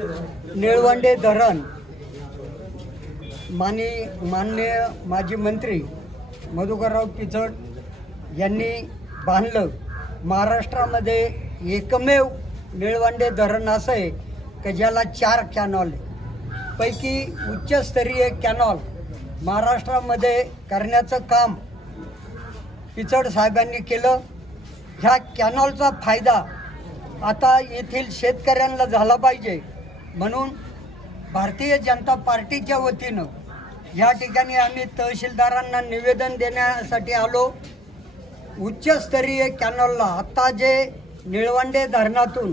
निळवंडे धरण. मानी माननीय माजी मंत्री मधुकरराव पिचड यांनी बांधलं. महाराष्ट्रामध्ये एकमेव निळवंडे धरण असं आहे की ज्याला चार कॅनॉल आहे. पैकी उच्चस्तरीय कॅनॉल महाराष्ट्रामध्ये करण्याचं काम पिचड साहेबांनी केलं. ह्या कॅनॉलचा फायदा आता येथील शेतकऱ्यांना झाला पाहिजे. म्हणून भारतीय जनता पार्टीच्या वतीनं या ठिकाणी आम्ही तहसीलदारांना निवेदन देण्यासाठी आलो. उच्चस्तरीय कॅनॉलला आत्ता जे निळवंडे धरणातून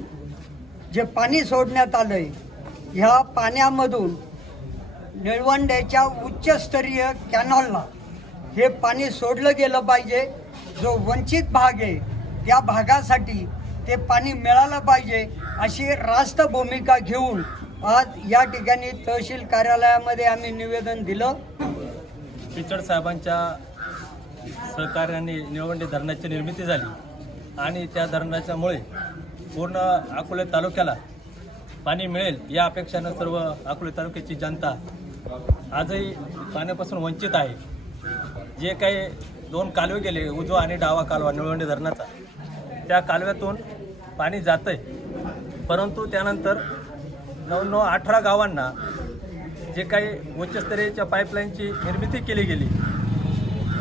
जे पाणी सोडण्यात आलं आहे ह्या पाण्यामधून निळवंडेच्या उच्चस्तरीय कॅनॉलला हे पाणी सोडलं गेलं पाहिजे. जो वंचित भाग आहे त्या भागासाठी ते पाणी मिळालं पाहिजे अशी रास्त भूमिका घेऊन आज या ठिकाणी तहसील कार्यालयामध्ये आम्ही निवेदन दिलं. पिचड साहेबांच्या सहकार्याने निळवंडे धरणाची निर्मिती झाली आणि त्या धरणाच्यामुळे पूर्ण अकोले तालुक्याला पाणी मिळेल या अपेक्षानं सर्व अकोले तालुक्याची जनता आजही पाण्यापासून वंचित आहे. जे काही दोन कालवे गेले उजवा आणि डावा कालवा निळवंडे धरणाचा त्या कालव्यातून पाणी जातं आहे परंतु त्यानंतर नऊ नऊ अठरा गावांना जे काही उच्चस्तरीयच्या पाईपलाईनची निर्मिती केली गेली.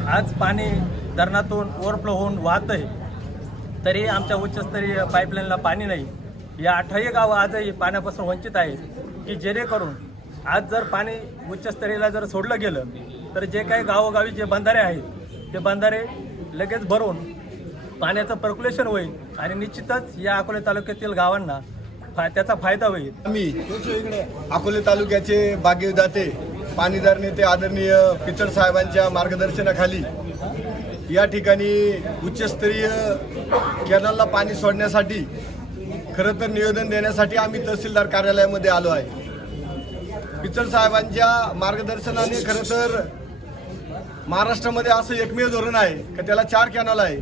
आज पाणी धरणातून ओव्हरफ्लो होऊन वाहत आहे तरी आमच्या उच्चस्तरीय पाईपलाईनला पाणी नाही. या अठराही गावं आजही पाण्यापासून वंचित आहेत की जेणेकरून आज जर पाणी उच्चस्तरीयला जर सोडलं गेलं तर जे काही गावोगावी जे बंधारे आहेत ते बंधारे लगेच भरून पाण्याचं पर्क्युलेशन होईल आणि निश्चितच या अकोले तालुक्यातील गावांना त्याचा फायदा होईल. आम्ही अकोले तालुक्याचे बागेदाते पाणीदार नेते आदरणीय पिचड साहेबांच्या मार्गदर्शनाखाली या ठिकाणी उच्चस्तरीय कॅनलला पाणी सोडण्यासाठी खरं तर निवेदन देण्यासाठी आम्ही तहसीलदार कार्यालयामध्ये आलो आहे. पिचड साहेबांच्या मार्गदर्शनाने खरं तर महाराष्ट्रामध्ये असं एकमेव धोरण आहे का त्याला चार कॅनल आहे.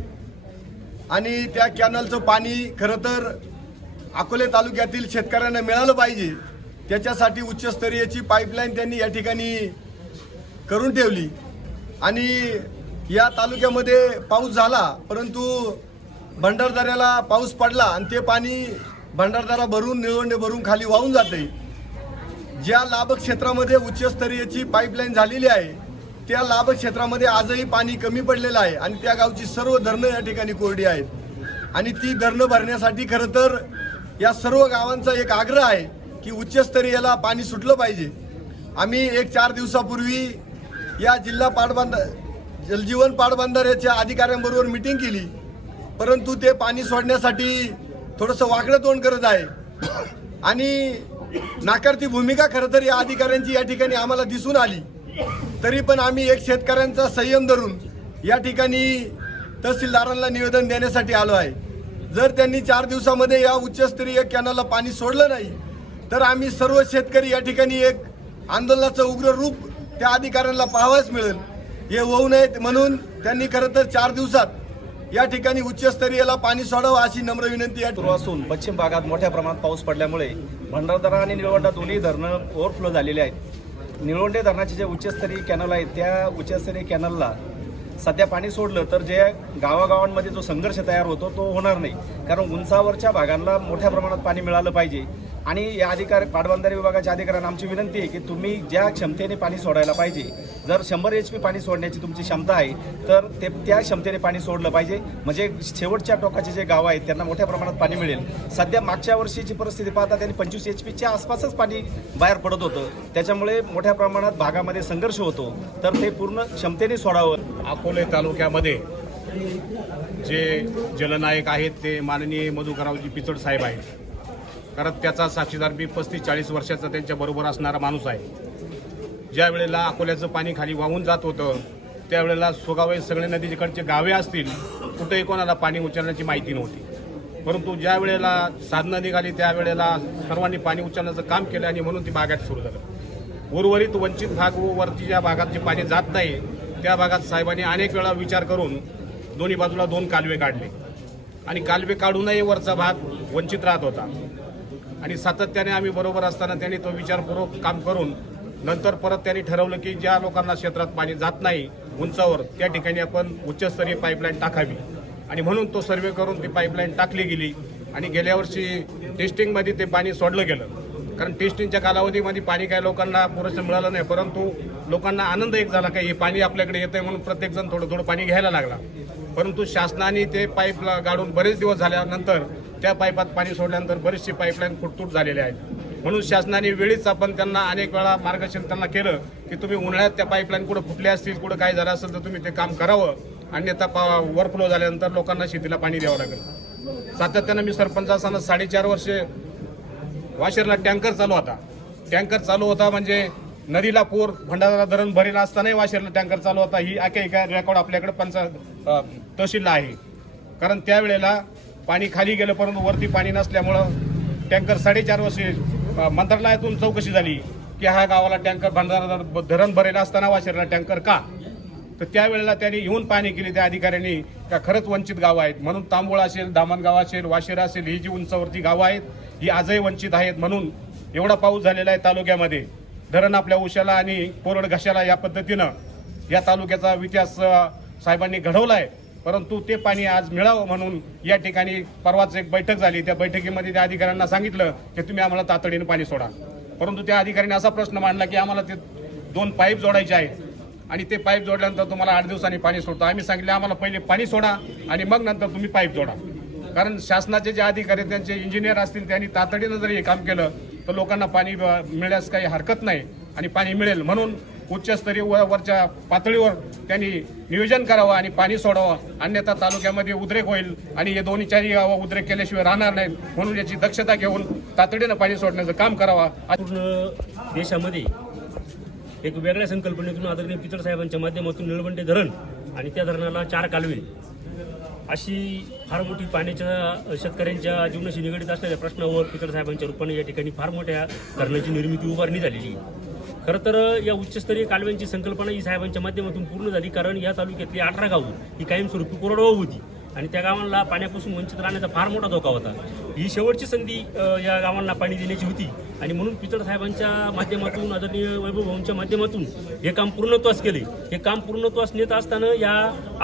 आणि त्या कॅनलचं पाणी खरं तर अकोले तालुक्यातील शेतकऱ्यांना मिळालं पाहिजे. त्याच्यासाठी उच्चस्तरीयची पाईपलाईन त्यांनी या ठिकाणी करून ठेवली. आणि या तालुक्यामध्ये पाऊस झाला परंतु भंडारदऱ्याला पाऊस पडला आणि ते पाणी भंडारदरा भरून निळवंडे भरून खाली वाहून जाते. ज्या लाभ क्षेत्रामध्ये उच्चस्तरीयची पाईपलाईन झालेली आहे त्या लाभ क्षेत्रामध्ये आजही पाणी कमी पडलेलं आहे. आणि त्या गावची सर्व धरणं या ठिकाणी कोरडी आहेत. आणि ती धरणं भरण्यासाठी खरं तर या सर्व गावांचा एक आग्रह आहे की उच्चस्तरीयला पाणी सुटलं पाहिजे. आम्ही एक चार दिवसापूर्वी या जिल्हा पाटबंधार जलजीवन पाटबंधाऱ्याच्या अधिकाऱ्यांबरोबर मिटिंग केली. परंतु ते पाणी सोडण्यासाठी थोडंसं वाकडं तोंड करत आहे. आणि नाकारती भूमिका खरं तर या अधिकाऱ्यांची या ठिकाणी आम्हाला दिसून आली. तरी पण आम्ही एक शेतकऱ्यांचा संयम धरून या ठिकाणी तहसीलदारांना निवेदन देण्यासाठी आलो आहे. जर त्यांनी चार दिवसामध्ये या उच्चस्तरीय कॅनलला पाणी सोडलं नाही तर आम्ही सर्व शेतकरी या ठिकाणी एक आंदोलनाचं उग्र रूप त्या अधिकाऱ्यांना पाहावंच मिळेल. हे होऊ नये म्हणून त्यांनी खरं तर चार दिवसात या ठिकाणी उच्चस्तरीयला पाणी सोडावं अशी नम्र विनंती या असून पश्चिम भागात मोठ्या प्रमाणात पाऊस पडल्यामुळे भंडारदरा आणि निळवंडा दोन्ही धरणं ओव्हरफ्लो झालेली आहेत. निळवंडे धरणाचे जे उच्चस्तरीय कॅनल आहेत त्या उच्चस्तरीय कॅनलला सध्या पाणी सोडलं तर जे गावागावांमध्ये जो संघर्ष तयार होतो तो होणार नाही. कारण उंचावरच्या भागांना मोठ्या प्रमाणात पाणी मिळालं पाहिजे. आणि या अधिकारी पाटबंधारे विभागाच्या अधिकाऱ्यांना आमची विनंती आहे की तुम्ही ज्या क्षमतेने पाणी सोडायला पाहिजे जर शंभर एच पी पाणी सोडण्याची तुमची क्षमता आहे तर ते त्या क्षमतेने पाणी सोडलं पाहिजे. म्हणजे शेवटच्या टोकाचे जे गाव आहेत त्यांना मोठ्या प्रमाणात पाणी मिळेल. सध्या मागच्या वर्षीची परिस्थिती पाहता त्यांनी पंचवीस एच पीच्या आसपासच पाणी बाहेर पडत होतं. त्याच्यामुळे मोठ्या प्रमाणात भागामध्ये संघर्ष होतो. तर ते पूर्ण क्षमतेने सोडावं. अकोले तालुक्यामध्ये जे जलनायक आहेत ते माननीय मधुकरावजी पिचड साहेब आहेत. कारण त्याचा साक्षीदार मी पस्तीस चाळीस वर्षाचा त्यांच्या बरोबर असणारा माणूस आहे. ज्या वेळेला अकोल्याचं पाणी खाली वाहून जात होतं त्यावेळेला सुगावे सगळे नदीकडचे गावे असतील कुठेही कोणाला पाणी उचलण्याची माहिती नव्हती. परंतु ज्या वेळेला साधनं निघाली त्यावेळेला सर्वांनी पाणी उचलण्याचं काम केलं आणि म्हणून ती बागायत सुरू झालं. उर्वरित वंचित भाग व वरती ज्या भागात जे पाणी जात नाही त्या भागात साहेबांनी अनेक वेळा विचार करून दोन्ही बाजूला दोन कालवे काढले. आणि कालवे काढूनही वरचा भाग वंचित राहत होता. आणि सातत्याने आम्ही बरोबर असताना त्यांनी तो विचारपूर्वक काम करून नंतर परत त्यांनी ठरवलं की ज्या लोकांना क्षेत्रात पाणी जात नाही उंचावर त्या ठिकाणी आपण उच्चस्तरीय पाईपलाईन टाकावी. आणि म्हणून तो सर्वे करून ती पाईपलाईन टाकली गेली आणि गेल्या वर्षी टेस्टिंगमध्ये ते पाणी सोडलं गेलं. कारण टेस्टिंगच्या कालावधीमध्ये पाणी काय लोकांना पुरेसं मिळालं नाही परंतु लोकांना आनंद एक झाला की हे पाणी आपल्याकडे येतंय म्हणून प्रत्येकजण थोडं थोडं पाणी घ्यायला लागला. परंतु शासनाने ते पाईप गाडून बरेच दिवस झाल्यानंतर त्या पाईपात पाणी सोडल्यानंतर बरेचसे पाईपलाईन फुटतूट झालेले आहेत. म्हणून शासनाने वेळीच आपण त्यांना अनेक वेळा मार्गदर्शन त्यांना केलं की तुम्ही उन्हाळ्यात त्या पाईपलाईन कुठं फुटल्या असतील कुठं काय झालं असेल तर तुम्ही ते काम करावं. अन्यथा पा ओव्हरफ्लो झाल्यानंतर लोकांना शेतीला पाणी द्यावं लागेल. सातत्यानं मी सरपंच असताना साडेचार वर्षे वाशिरला टँकर चालू होता. टँकर चालू होता म्हणजे नदीला पूर भंडारा धरण भरेल असतानाही वाशेरला टँकर चालू होता. ही आख्या रेकॉर्ड आपल्याकडे पंचायत तहसीलला आहे. कारण त्यावेळेला पाणी खाली गेलं परंतु वरती पाणी नसल्यामुळं टँकर साडेचार वर्षे मंत्रालयातून चौकशी झाली की हा गावाला टँकर भंडारा धरण- धरण भरेल असताना वाशिरला टँकर का? तर त्यावेळेला त्यांनी येऊन पाहणी केली. त्या अधिकाऱ्यांनी का खरंच वंचित गावं आहेत? म्हणून तांबूळ असेल दामणगाव असेल वाशिरा असेल ही जी उंचावरती गावं आहेत ही आजही वंचित आहेत म्हणून एवढा पाऊस झालेला आहे तालुक्यामध्ये. धरण आपल्या उशाला आणि कोरड घशाला या पद्धतीनं या तालुक्याचा इतिहास साहेबांनी घडवला आहे परंतु ते पाणी आज मिळावं म्हणून या ठिकाणी परवाच एक बैठक झाली. त्या बैठकीमध्ये त्या अधिकाऱ्यांना सांगितलं की तुम्ही आम्हाला तातडीनं पाणी सोडा. परंतु त्या अधिकाऱ्यांनी असा प्रश्न मांडला की आम्हाला ते दोन पाईप जोडायचे आहेत आणि ते पाईप जोडल्यानंतर तुम्हाला आठ दिवसांनी पाणी सोडतो. आम्ही सांगितले आम्हाला पहिले पाणी सोडा आणि मग नंतर तुम्ही पाईप जोडा. कारण शासनाचे जे अधिकारी त्यांचे इंजिनियर असतील त्यांनी तातडीनं जर हे काम केलं तर लोकांना पाणी मिळण्यास काही हरकत नाही आणि पाणी मिळेल म्हणून उच्चस्तरीय व वरच्या पातळीवर त्यांनी नियोजन करावं आणि पाणी सोडावं. अन्यथा तालुक्यामध्ये उद्रेक होईल आणि हे दोन्ही चारही गावं उद्रेक केल्याशिवाय राहणार नाहीत. म्हणून याची दक्षता घेऊन तातडीनं पाणी सोडण्याचं काम करावं. पूर्ण देशामध्ये एक वेगळ्या संकल्पनेतून आदरणीय पिचड साहेबांच्या माध्यमातून निळवंडे धरण आणि त्या धरणाला चार कालवे. अशी फार मोठी पाण्याच्या शेतकऱ्यांच्या जीवनाशी निगडीत असलेल्या प्रश्नावर पिचड साहेबांच्या रूपाने या ठिकाणी फार मोठ्या धरणाची निर्मिती उभारणी झालेली आहे. खरं तर या उच्चस्तरीय कालव्यांची संकल्पना ही साहेबांच्या माध्यमातून पूर्ण झाली कारण या तालुक्यातली अठरा गावं ही कायमस्वरूपी कोरडवाहू होती. आणि त्या गावांना पाण्यापासून वंचित राहण्याचा फार मोठा धोका होता. ही शेवटची संधी या गावांना पाणी देण्याची होती. आणि म्हणून पितळ साहेबांच्या माध्यमातून आदरणीय वैभव भाऊंच्या माध्यमातून हे काम पूर्णत्वास केले. हे काम पूर्णत्वास नेत असताना या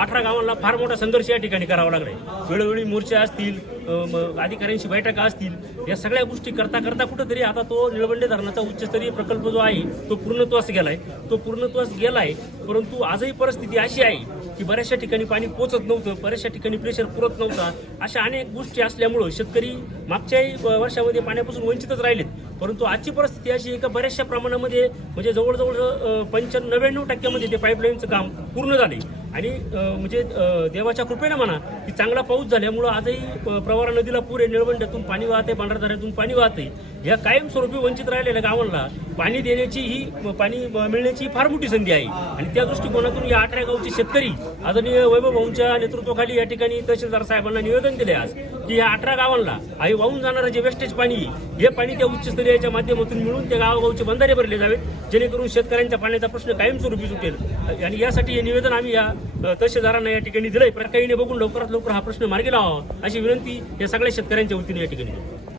अठरा गावांना फार मोठा संघर्ष या ठिकाणी करावा आहे वेळोवेळी मोर्चा असतील अधिकाऱ्यांशी बैठका असतील या सगळ्या गोष्टी करता करता कुठंतरी आता तो निळवंडे धरणाचा उच्चस्तरीय प्रकल्प जो आहे तो पूर्णत्वास गेलाय. तो पूर्णत्वास गेलाय परंतु आजही परिस्थिती अशी आहे की बऱ्याचशा ठिकाणी पाणी पोचत नव्हतं बऱ्याचशा ठिकाणी प्रेशर पुरत नव्हता. अशा अनेक गोष्टी असल्यामुळं शेतकरी मागच्याही वर्षामध्ये पाण्यापासून वंचितच राहिलेत. परंतु आजची परिस्थिती अशी आहे का बऱ्याचशा प्रमाणामध्ये म्हणजे जवळजवळ पंच्याण्णव नव्याण्णव टक्क्यामध्ये ते पाईपलाईनचं काम पूर्ण झाले आणि म्हणजे देवाच्या कृपेनं म्हणा की चांगला पाऊस झाल्यामुळं आजही प्रवारा नदीला पूर आहे निळवंड्यातून पाणी वाहते पांढरदऱ्यातून पाणी वाहते. या कायमस्वरूपी वंचित राहिलेल्या गावांना पाणी देण्याची ही पाणी मिळण्याची फार मोठी संधी आहे. आणि त्या दृष्टिकोनातून या अठरा गावचे शेतकरी आदरणीय वैभव भाऊंच्या नेतृत्वाखाली या ठिकाणी तहसीलदार साहेबांना निवेदन दिले आज. की या अठरा गावांना आई वाहून जाणारं जे वेस्टेज पाणी हे पाणी त्या उच्चस्तरीयच्या माध्यमातून मिळून त्या गावगावचे बंधारे भरले जावेत जेणेकरून शेतकऱ्यांच्या पाण्याचा प्रश्न कायमस्वरूपी सुटेल. आणि यासाठी हे निवेदन आम्ही या तहसीलदारांना या ठिकाणी दिलंय. प्रकाईने बघून लवकरात लवकर हा प्रश्न मार्गी लावावा अशी विनंती या सगळ्या शेतकऱ्यांच्या वतीने या ठिकाणी